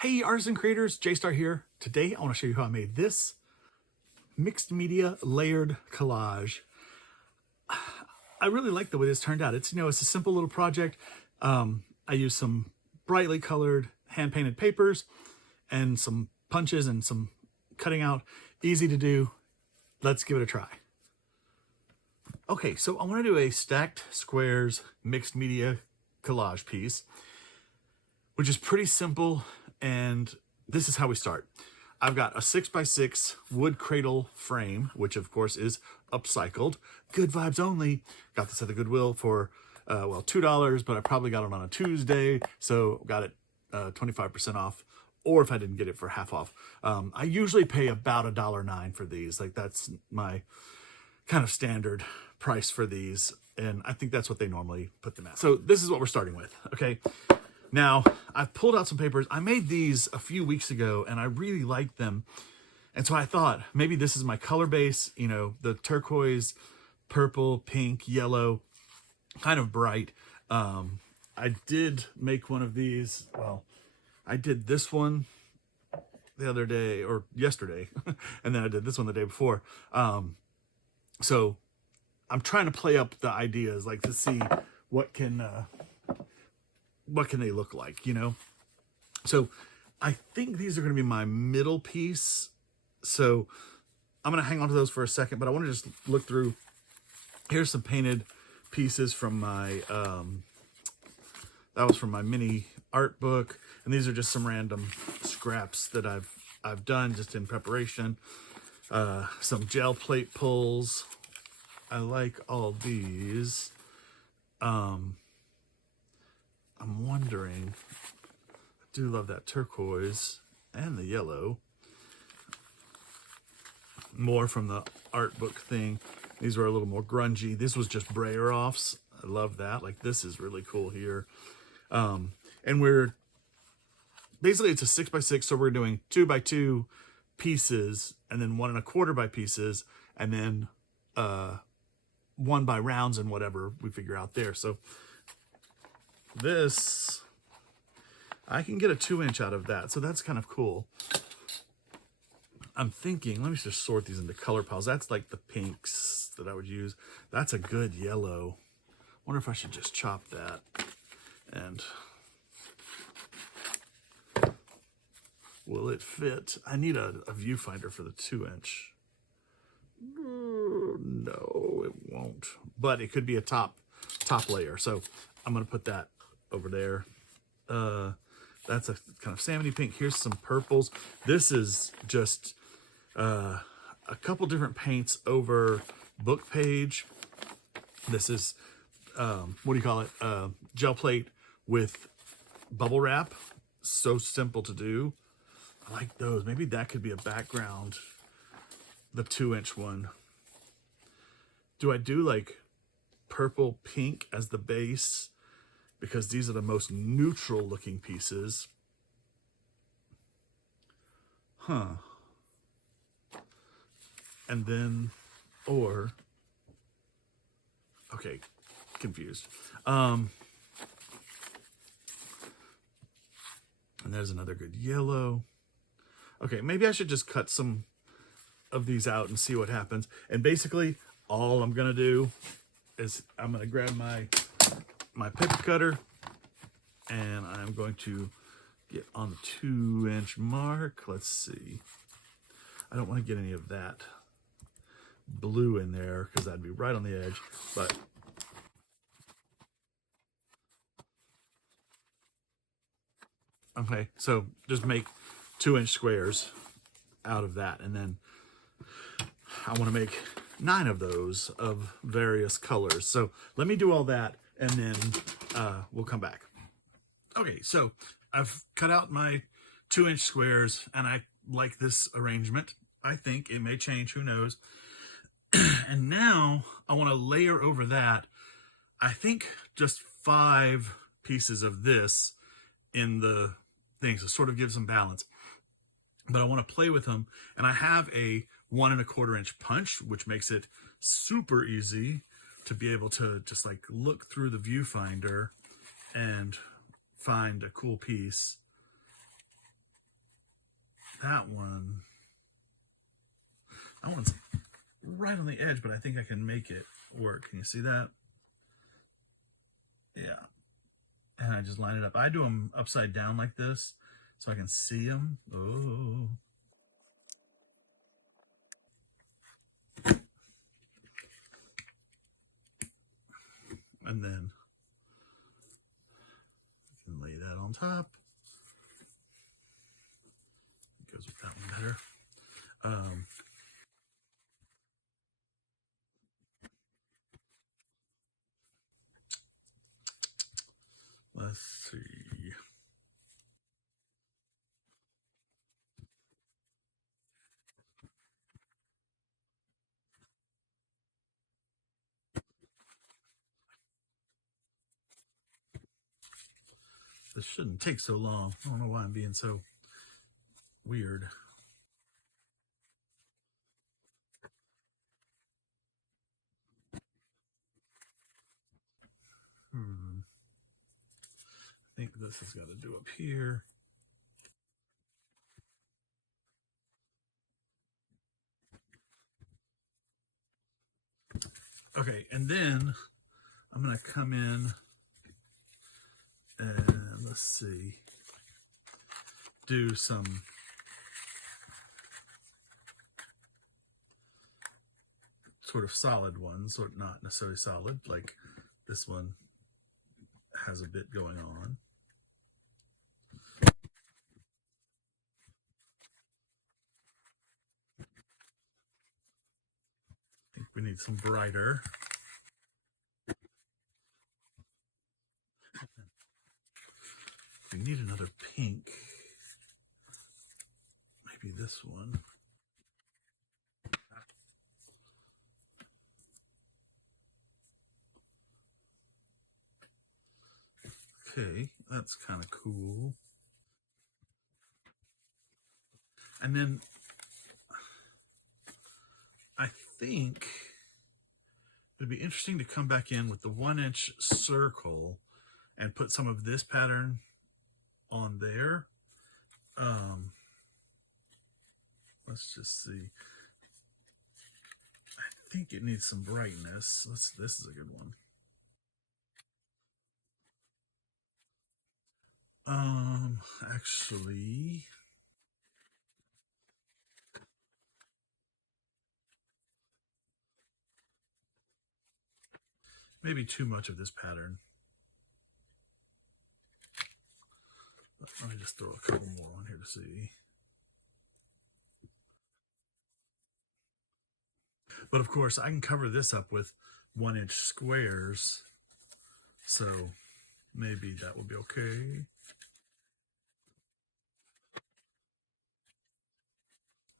Hey artists and creators, J-Star here. Today I want to show you how I made this mixed media layered collage. I really like the way this turned out. It's a simple little project. I used some brightly colored hand painted papers and some punches and some cutting out. Easy to do. Let's give it a try. Okay, so I want to do a stacked squares mixed media collage piece, which is pretty simple. And this is how we start. I've got a 6x6 wood cradle frame, which of course is upcycled. Good vibes only. Got this at the Goodwill for, $2, but I probably got it on a Tuesday. So got it 25% off, or if I didn't get it for half off. I usually pay about $1.09 for these. Like that's my kind of standard price for these. And I think that's what they normally put them at. So this is what we're starting with, okay? Now, I've pulled out some papers. I made these a few weeks ago, and I really liked them. And so I thought, maybe this is my color base, the turquoise, purple, pink, yellow, kind of bright. I did make one of these. Well, I did this one the other day, or yesterday, and then I did this one the day before. So I'm trying to play up the ideas, like to see what can they look like, So I think these are going to be my middle piece. So I'm going to hang on to those for a second, but I want to just look through. Here's some painted pieces from my, that was from my mini art book. And these are just some random scraps that I've done just in preparation. Some gel plate pulls. I like all these. I'm wondering, I do love that turquoise and the yellow. More from the art book thing. These were a little more grungy. This was just brayer offs. I love that. Like this is really cool here. And basically it's a 6x6. So we're doing 2x2 pieces and then 1 1/4 by pieces and then 1 by rounds and whatever we figure out there. So this, I can get a 2-inch out of that. So that's kind of cool. I'm thinking, let me just sort these into color piles. That's like the pinks that I would use. That's a good yellow. Wonder if I should just chop that. And will it fit? I need a viewfinder for the 2-inch. No, it won't. But it could be a top layer. So I'm going to put that over there. That's a kind of salmony pink. Here's some purples. This is just a couple different paints over book page. This is gel plate with bubble wrap. So simple to do. I like those. Maybe that could be a background, the 2-inch one. Do I do like purple pink as the base? Because these are the most neutral looking pieces. Huh. And then, okay, confused. And there's another good yellow. Okay, maybe I should just cut some of these out and see what happens. And basically, all I'm gonna do is I'm gonna grab my paper cutter and I'm going to get on the 2-inch mark. Let's see. I don't want to get any of that blue in there because that'd be right on the edge, but okay, so just make 2-inch squares out of that, and then I want to make 9 of those of various colors. So let me do all that and then we'll come back. Okay, so I've cut out my 2-inch squares and I like this arrangement. I think it may change, who knows. And now I want to layer over that, I think just 5 pieces of this in the thing, so sort of gives some balance. But I want to play with them, and I have a 1 1/4 inch punch, which makes it super easy to be able to just like look through the viewfinder and find a cool piece. That one, that one's right on the edge, but I think I can make it work. Can you see that? Yeah. And I just line it up. I do them upside down like this so I can see them. Oh. And then you can lay that on top. It goes with that one better. Let's see. This shouldn't take so long. I don't know why I'm being so weird. I think this has got to do up here. Okay, and then I'm going to come in and let's see, do some sort of solid ones, or not necessarily solid, like this one has a bit going on. I think we need some brighter. We need another pink. Maybe this one. Okay, that's kind of cool. And then I think it'd be interesting to come back in with the 1-inch circle and put some of this pattern on there. Let's just see. I think it needs some brightness. This is a good one. Actually, maybe too much of this pattern. Let me just throw a couple more on here to see. But of course, I can cover this up with 1-inch squares. So maybe that will be okay.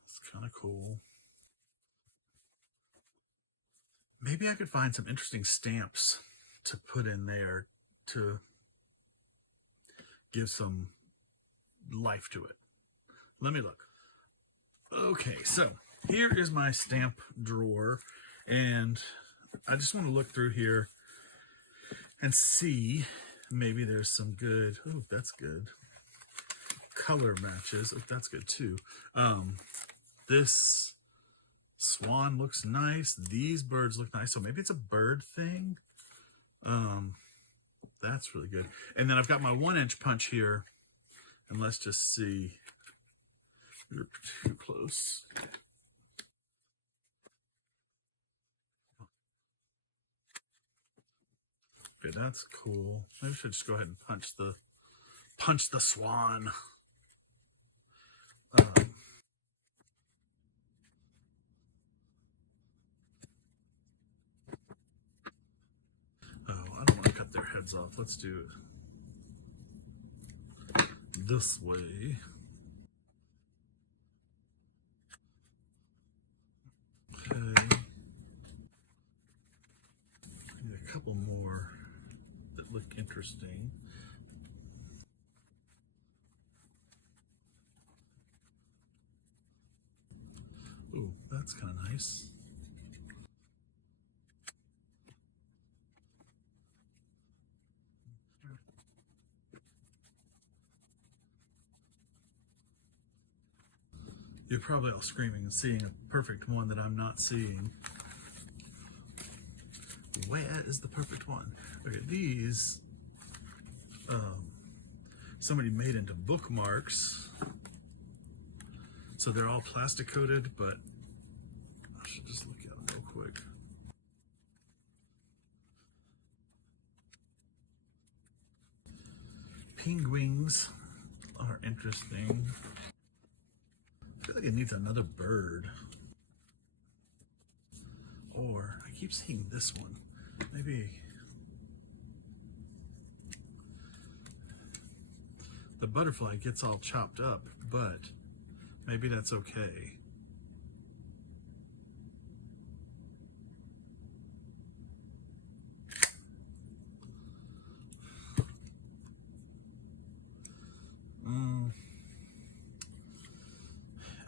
It's kind of cool. Maybe I could find some interesting stamps to put in there to give some life to it. Let me look. Okay, so here is my stamp drawer, and I just want to look through here and see maybe there's some good, oh, that's good, color matches. Oh, that's good too. This swan looks nice. These birds look nice. So maybe it's a bird thing. That's really good. And then I've got my 1-inch punch here, and let's just see. You're too close. Okay, that's cool. Maybe I should just go ahead and punch the swan. Oh, I don't want to cut their heads off. Let's do it this way. Okay. Need a couple more that look interesting. Ooh, that's kind of nice. You're probably all screaming and seeing a perfect one that I'm not seeing. Where is the perfect one? Okay, these somebody made into bookmarks. So they're all plastic coated, but I should just look at them real quick. Penguins are interesting. I feel like it needs another bird. Or I keep seeing this one. Maybe the butterfly gets all chopped up, but maybe that's okay.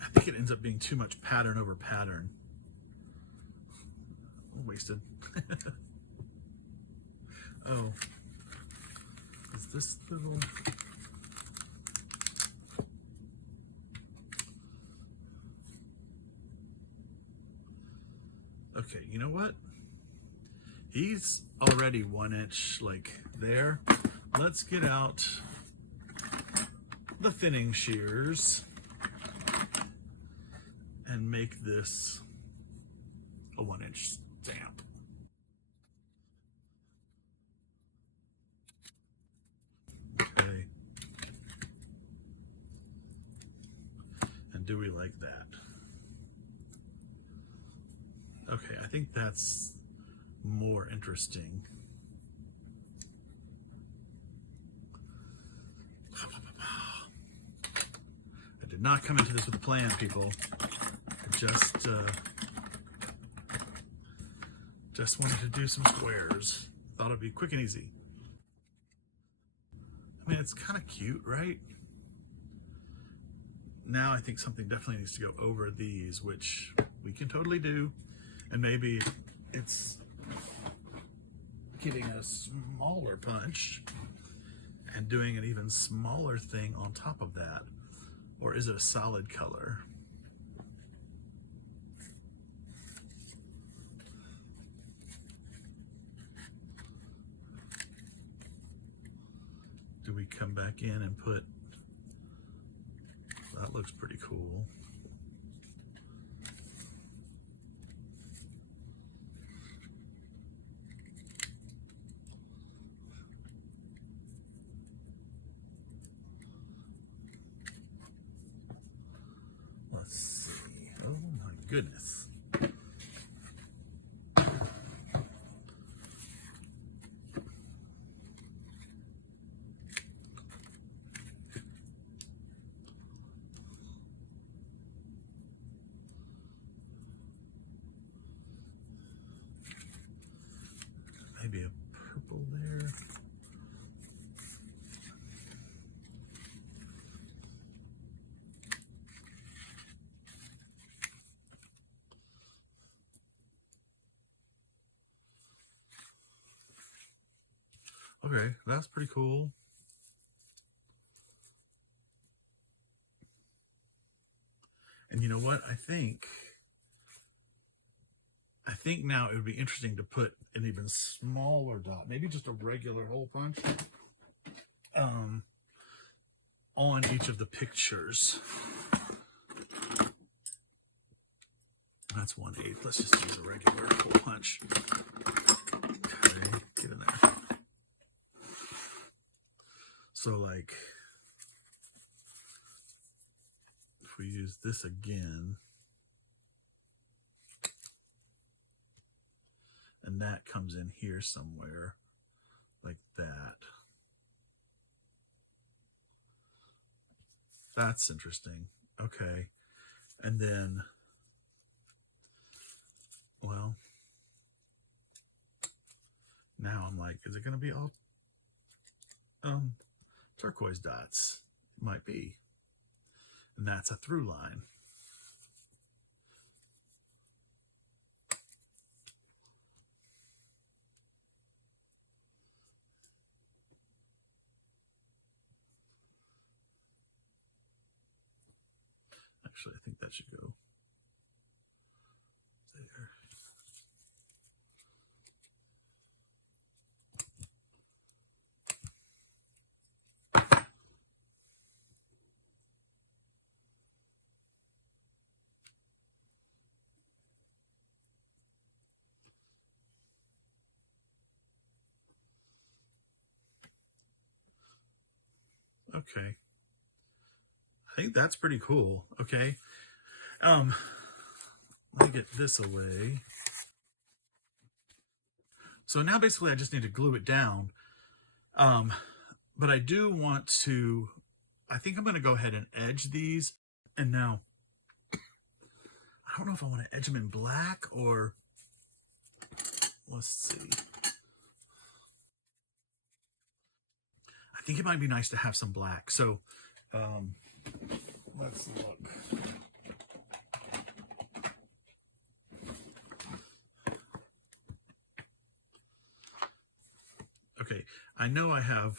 I think it ends up being too much pattern over pattern. Wasted. Oh, is this little... Okay, you know what? He's already 1 inch like there. Let's get out the thinning shears and make this a 1 inch stamp. Okay. And do we like that? Okay, I think that's more interesting. I did not come into this with a plan, people. I just wanted to do some squares. Thought it'd be quick and easy. I mean, it's kind of cute, right? Now I think something definitely needs to go over these, which we can totally do. And maybe it's getting a smaller punch and doing an even smaller thing on top of that. Or is it a solid color? Do we come back in and put, that looks pretty cool. Let's see. Oh my goodness. Maybe a purple there. Okay, that's pretty cool. And you know what? I think now it would be interesting to put an even smaller dot, maybe just a regular hole punch, on each of the pictures. That's 1/8. Let's just use a regular hole punch. Okay, get in there. So like, if we use this again, and that comes in here somewhere, like that. That's interesting. Okay. And then, well, now I'm like, is it going to be all turquoise dots? Might be. And that's a through line. Actually, I think that should go there. Okay. I think that's pretty cool. Okay. Let me get this away. So now basically I just need to glue it down. But I do want to, I think I'm going to go ahead and edge these. And now, I don't know if I want to edge them in black or, let's see. I think it might be nice to have some black. So let's look. Okay, I know I have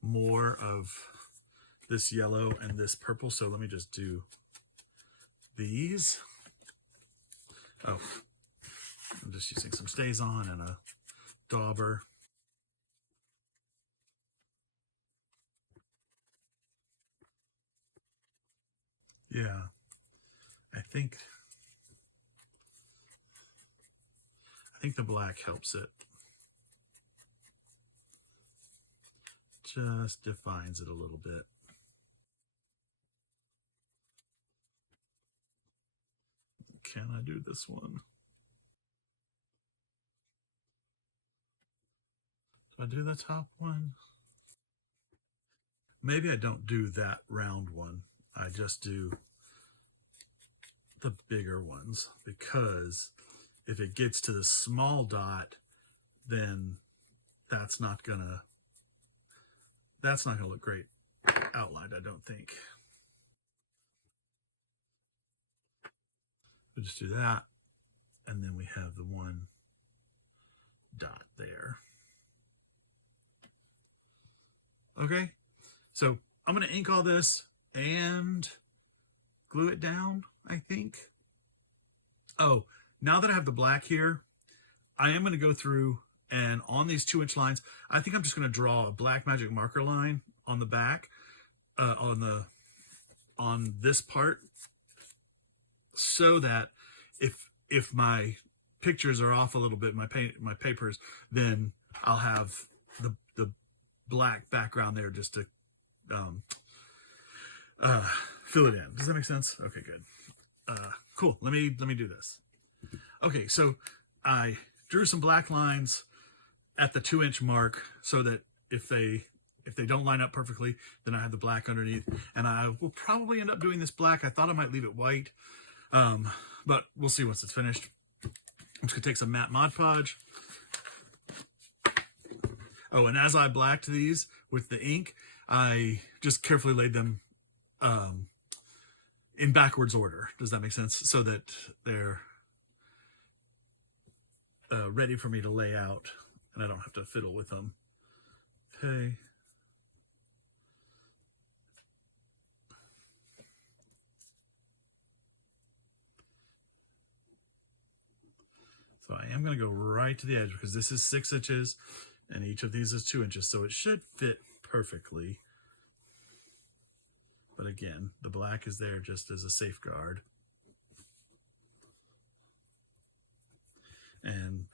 more of this yellow and this purple, so let me just do these. Oh, I'm just using some StazOn and a dauber. Yeah, I think the black helps it. Just defines it a little bit. Can I do this one? Do I do the top one? Maybe I don't do that round one. I just do the bigger ones, because if it gets to the small dot, then that's not gonna look great outlined, I don't think. We'll just do that, and then we have the one dot there. Okay, so I'm gonna ink all this and glue it down, I think. Oh, now that I have the black here, I am going to go through and on these 2-inch lines, I think I'm just going to draw a black magic marker line on the back, on this part, so that if my pictures are off a little bit, my papers, then I'll have the black background there just to fill it in. Does that make sense? Okay, good. Cool. Let me do this. Okay, so I drew some black lines at the 2-inch mark so that if they don't line up perfectly, then I have the black underneath. And I will probably end up doing this black. I thought I might leave it white, but we'll see once it's finished. I'm just gonna take some matte Mod Podge. Oh, and as I blacked these with the ink, I just carefully laid them in backwards order. Does that make sense? So that they're ready for me to lay out, and I don't have to fiddle with them. Okay. So I am going to go right to the edge, because this is 6 inches and each of these is 2 inches. So it should fit perfectly. But again, the black is there just as a safeguard. And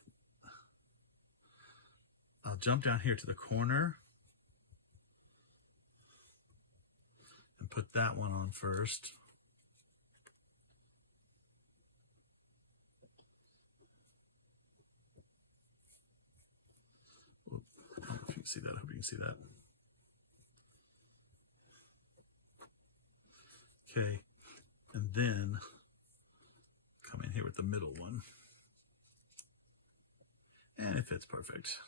I'll jump down here to the corner and put that one on first. Whoop. I don't know if you can see that. I hope you can see that. Okay, and then come in here with the middle one. And it fits perfect.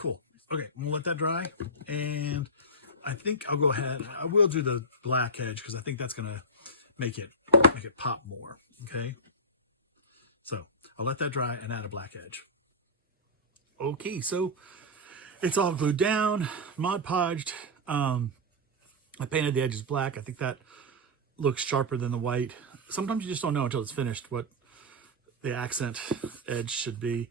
Cool. Okay, I'm gonna let that dry, and I think I'll go ahead. I will do the black edge because I think that's gonna make it pop more. Okay, so I'll let that dry and add a black edge. Okay, so it's all glued down, Mod Podged. I painted the edges black. I think that looks sharper than the white. Sometimes you just don't know until it's finished what the accent edge should be.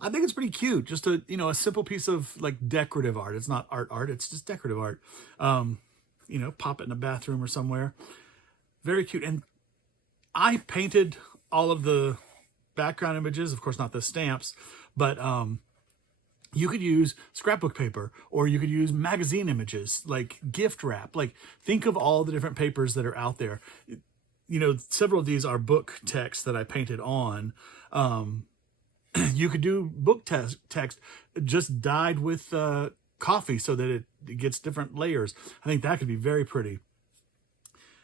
I think it's pretty cute. Just a, you know, a simple piece of like decorative art. It's not art, it's just decorative art. You know, pop it in a bathroom or somewhere. Very cute. And I painted all of the background images, of course not the stamps, but you could use scrapbook paper, or you could use magazine images, like gift wrap. Like, think of all the different papers that are out there. You know, several of these are book text that I painted on. You could do book text just dyed with coffee so that it gets different layers. I think that could be very pretty.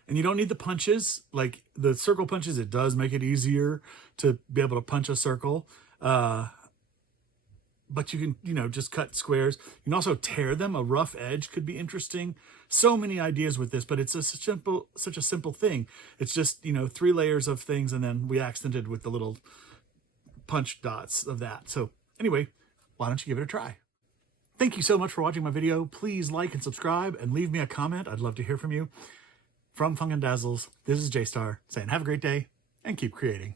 And you don't need the punches, like the circle punches. It does make it easier to be able to punch a circle. But you can, you know, just cut squares. You can also tear them. A rough edge could be interesting. So many ideas with this, but it's such a simple thing. It's just, you know, 3 layers of things, and then we accented with the little punch dots of that. So anyway, why don't you give it a try? Thank you so much for watching my video. Please like and subscribe and leave me a comment. I'd love to hear from you. From Funk and Dazzles, this is J-Star saying have a great day and keep creating.